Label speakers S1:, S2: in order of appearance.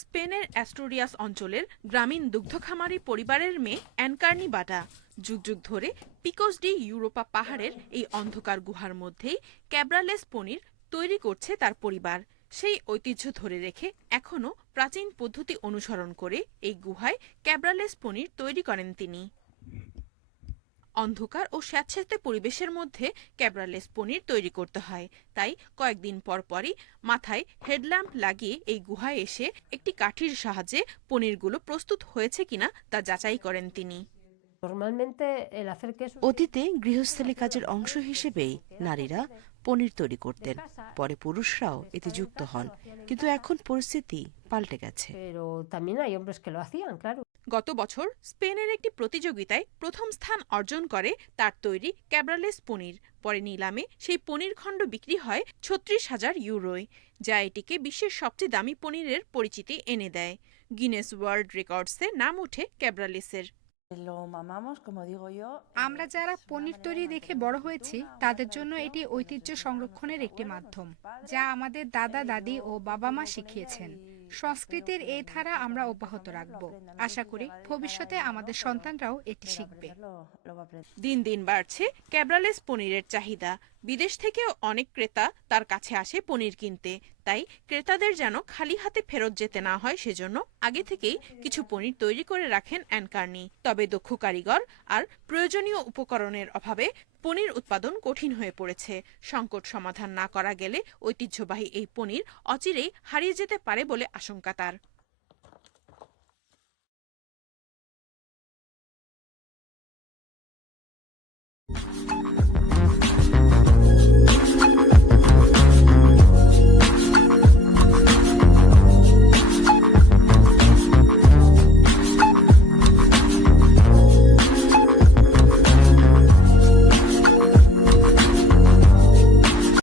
S1: স্পেনের অ্যাস্টোরিয়াস অঞ্চলের গ্রামীণ দুগ্ধখামারি পরিবারের মেয়ে অ্যানকার্নি বাটা। যুগ যুগ ধরে পিকোস ডি ইউরোপা পাহাড়ের এই অন্ধকার গুহার মধ্যেই ক্যাব্রালেস পনির তৈরি করছে তার পরিবার। সেই ঐতিহ্য ধরে রেখে এখনও প্রাচীন পদ্ধতি অনুসরণ করে এই গুহায় ক্যাব্রালেস পনির তৈরি করেন তিনি। অন্ধকার ও স্যাঁতস্যাঁতে পরিবেশের মধ্যে ক্যাবরালেস পনির তৈরি করতে হয়। তাই কয়েকদিন পর পরই মাথায় হেডল্যাম্প লাগিয়ে এই গুহায় এসে একটি কাঠির সাহায্যে পনিরগুলো প্রস্তুত হয়েছে কিনা তা যাচাই করেন তিনি।
S2: অতীতে গৃহস্থলী কাজের অংশ হিসেবেই নারীরা পনির তৈরি করতেন। পরে পুরুষরাও এতে যুক্ত হন। কিন্তু এখন পরিস্থিতি পাল্টে গেছে।
S1: গত বছর স্পেনের একটি প্রতিযোগিতায় প্রথম স্থান অর্জন করে তার তৈরি ক্যাব্রালেস পনির। পরে নিলামে সেই পনির খণ্ড বিক্রি হয় ছত্রিশ হাজার ইউরোয় যা এটিকে বিশ্বের সবচেয়ে দামি পনিরের পরিচিতি এনে দেয়। গিনেস ওয়ার্ল্ড রেকর্ডসে নাম ওঠে ক্যাব্রালেসের.
S3: আমরা যারা পনির তৈরি দেখে বড় হয়েছি তাদের জন্য এটি ঐতিহ্য সংরক্ষণের একটি মাধ্যম যা আমাদের দাদা দাদি ও বাবা মা শিখিয়েছেন। সংস্কৃতির এই ধারা আমরা অব্যাহত রাখব আশা করি ভবিষ্যতে আমাদের সন্তানরাও এটি শিখবে.
S1: দিন দিন বাড়ছে ক্যাবরালেস পনিরের চাহিদা বিদেশ থেকেও অনেক ক্রেতা তার কাছে আসে পনির কিনতে। তাই ক্রেতাদের যেন খালি হাতে ফেরত যেতে না হয় সেজন্য আগে থেকেই কিছু পনির তৈরি করে রাখেন অ্যানকার্নি। তবে দক্ষ কারিগর আর প্রয়োজনীয় উপকরণের অভাবে পনির উৎপাদন কঠিন হয়ে পড়েছে। সংকট সমাধান না করা গেলে ঐতিহ্যবাহী এই পনির অচিরেই হারিয়ে যেতে পারে বলে আশঙ্কা তার।